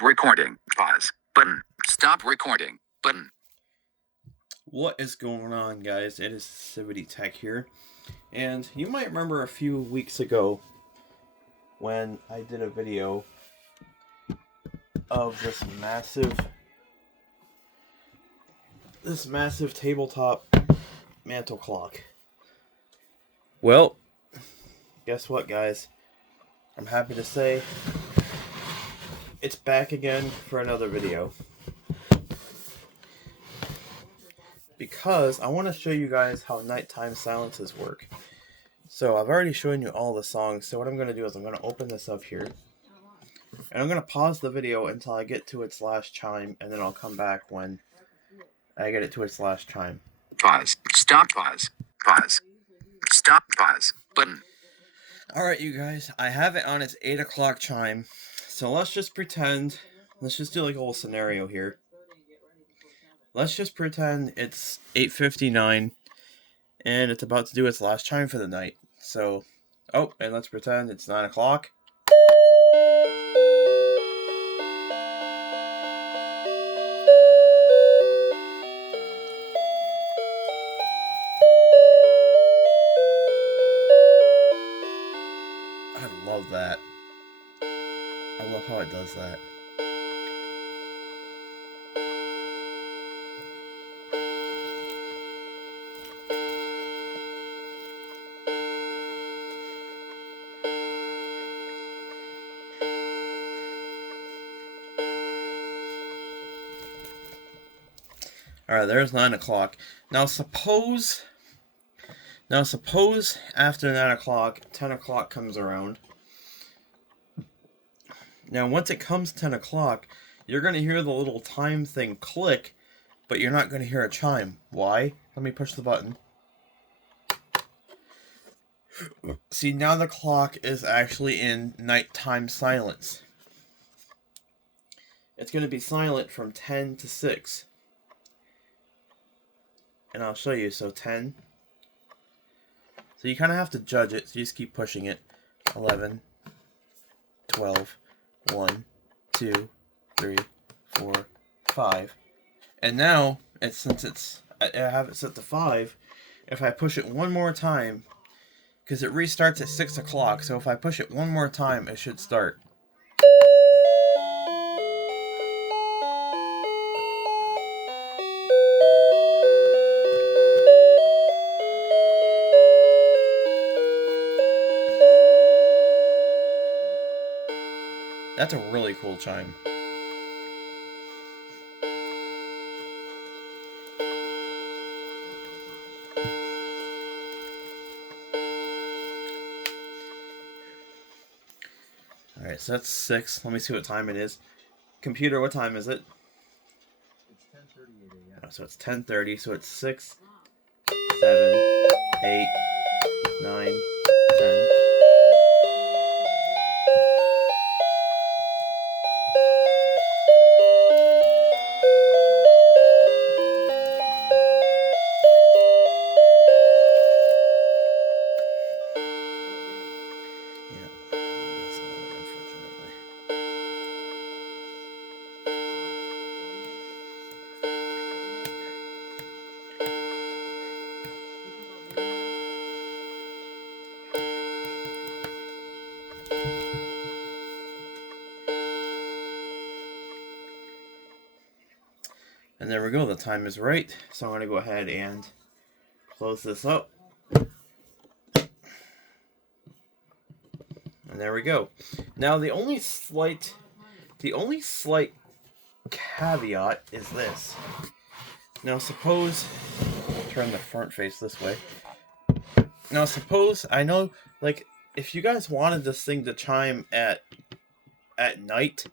Recording. Pause. Button. Stop recording. Button. What is going on, guys? It is Civity Tech here. And you might remember a few weeks ago when I did a video of this massive tabletop mantel clock. Well, guess what, guys? I'm happy to say it's back again for another video. Because I want to show you guys how nighttime silences work. So I've already shown you all the songs, so what I'm going to do is I'm going to open this up here. And I'm going to pause the video until I get to its last chime, and then I'll come back when I get it to its last chime. Pause. Stop. Pause. Pause. Stop. Pause. Button. Alright, you guys, I have it on its 8 o'clock chime. So let's just pretend, let's just do like a whole scenario here. Let's just pretend it's 8:59 and it's about to do its last chime for the night. So, and let's pretend it's 9 o'clock. I love that. I love how it does that. Alright, there's 9 o'clock. Now suppose after 9 o'clock, 10 o'clock comes around. Now once it comes 10 o'clock, you're going to hear the little time thing click, but you're not going to hear a chime. Why? Let me push the button. See, now the clock is actually in nighttime silence. It's going to be silent from 10 to 6. And I'll show you. So 10. So you kind of have to judge it. So you just keep pushing it. 11, 12, 1, 2, 3, 4, 5. And now, since I have it set to 5, if I push it one more time, because it restarts at 6 o'clock, so if I push it one more time, it should start. That's a really cool chime. Alright, so that's 6. Let me see what time it is. Computer, what time is it? It's 10:38 a.m. So it's 10:30, so it's 6, 7, 8, 9, 10. And there we go, the time is right. So I'm going to go ahead and close this up. And there we go. Now the only slight caveat is this. Now suppose, turn the front face this way. Now suppose, I know, like, if you guys wanted this thing to chime at night,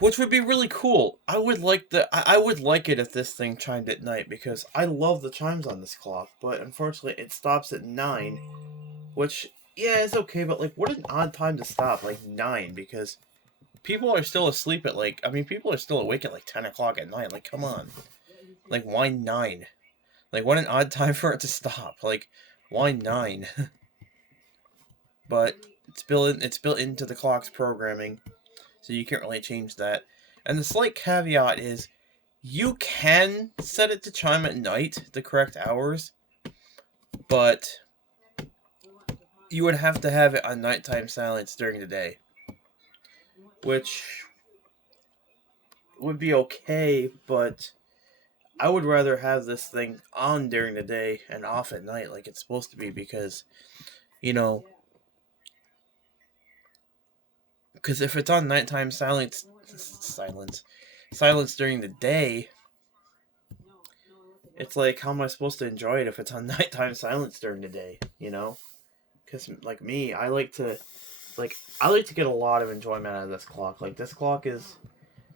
which would be really cool. I would like it if this thing chimed at night, because I love the chimes on this clock, but unfortunately it stops at 9, which, yeah, it's okay, but like, what an odd time to stop, like 9, because people are still asleep at people are still awake at like 10 o'clock at night, like, come on. Like, why 9? Like, what an odd time for it to stop, like, why 9? But it's built into the clock's programming. so you can't really change that. And the slight caveat is you can set it to chime at night, the correct hours, but you would have to have it on nighttime silence during the day, which would be okay, but I would rather have this thing on during the day and off at night like it's supposed to be, because, you know, because if it's on nighttime silence during the day, it's like, how am I supposed to enjoy it if it's on nighttime silence during the day, you know? Because, like me, I like to get a lot of enjoyment out of this clock. Like, this clock is,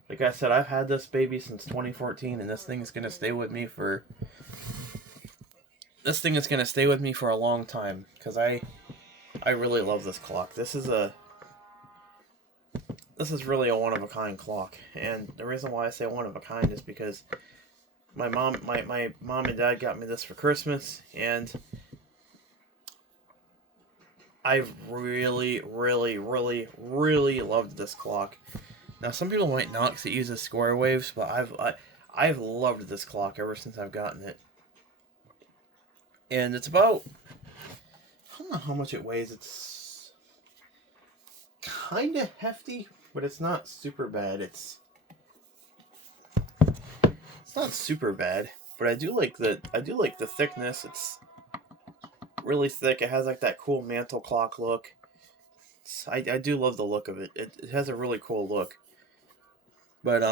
like I said, I've had this baby since 2014, and this thing is going to stay with me for a long time, because I really love this clock. This is really a one-of-a-kind clock, and the reason why I say one-of-a-kind is because my mom and dad got me this for Christmas, and I've really, really, really, really loved this clock. Now, some people might not, because it uses square waves, but I've loved this clock ever since I've gotten it. And it's about, I don't know how much it weighs. It's kind of hefty, but it's not super bad. It's not super bad, but I do like the thickness. It's really thick. It has like that cool mantle clock look. I do love the look of it. It has a really cool look. But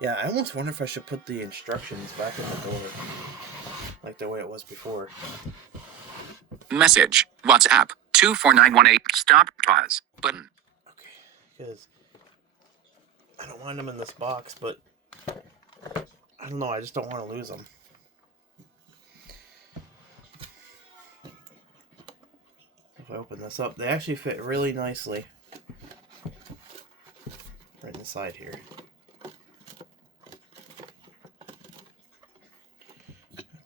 yeah, I almost wonder if I should put the instructions back in the door, like the way it was before. Message. WhatsApp. 24918. Stop. Pause. Button. Okay, because I don't want them in this box, but I don't know. I just don't want to lose them. If I open this up, they actually fit really nicely right inside here.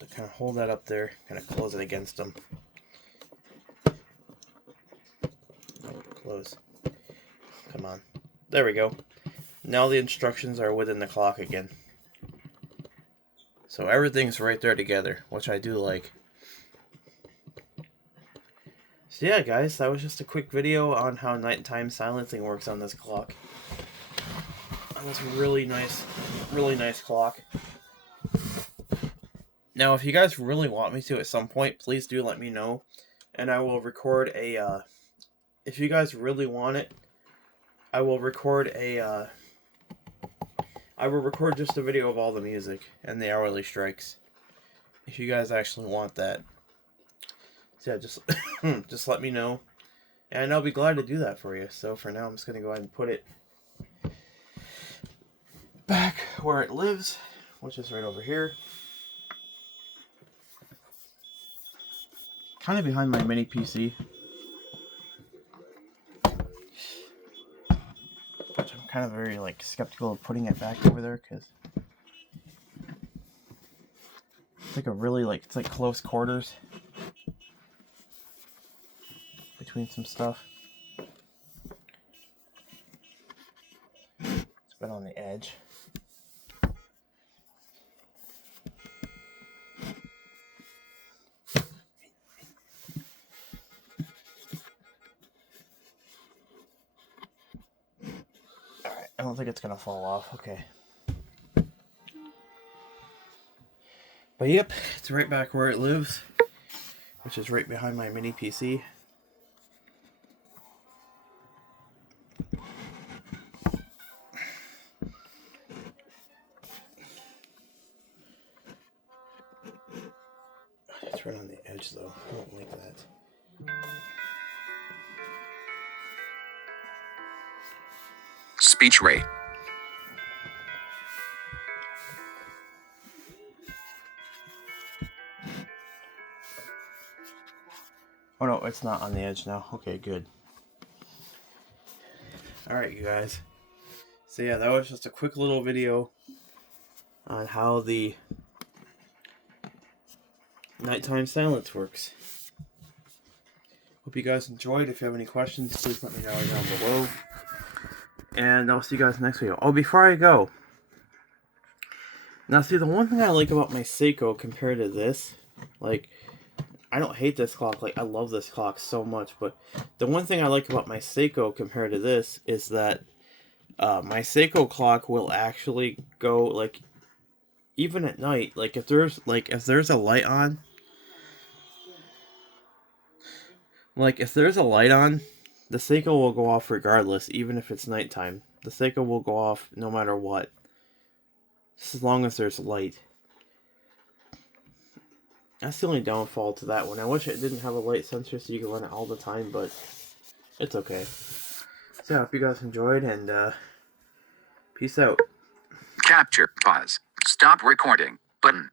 To kind of hold that up there, kind of close it against them. Close. Come on. There we go. Now the instructions are within the clock again. So everything's right there together, which I do like. So yeah, guys, that was just a quick video on how nighttime silencing works on this clock. That was a really nice clock. Now, if you guys really want me to at some point, please do let me know, and I will record a, if you guys really want it, I will record just a video of all the music and the hourly strikes, if you guys actually want that. So yeah, just just let me know, and I'll be glad to do that for you. So for now, I'm just going to go ahead and put it back where it lives, which is right over here. Kind of behind my mini PC. Which I'm kind of very skeptical of putting it back over there, because it's like a really it's like close quarters between some stuff. It's been on the edge. Alright, I don't think it's gonna fall off. Okay. But yep, it's right back where it lives, which is right behind my mini PC. It's right on the edge though. I don't like that. Speech rate. Oh no, it's not on the edge now. Okay, good. Alright, you guys. So yeah, that was just a quick little video on how the nighttime silence works. Hope you guys enjoyed. If you have any questions, please let me know down below. And I'll see you guys next video. Oh, before I go. Now, see, the one thing I like about my Seiko compared to this, like, I don't hate this clock. Like, I love this clock so much. But the one thing I like about my Seiko compared to this is that my Seiko clock will actually go, like, even at night. Like, if there's a light on, the Seiko will go off regardless, even if it's nighttime. The Seiko will go off no matter what, just as long as there's light. That's the only downfall to that one. I wish it didn't have a light sensor so you could run it all the time, but it's okay. So I hope you guys enjoyed, and peace out. Capture. Pause. Stop recording. Button.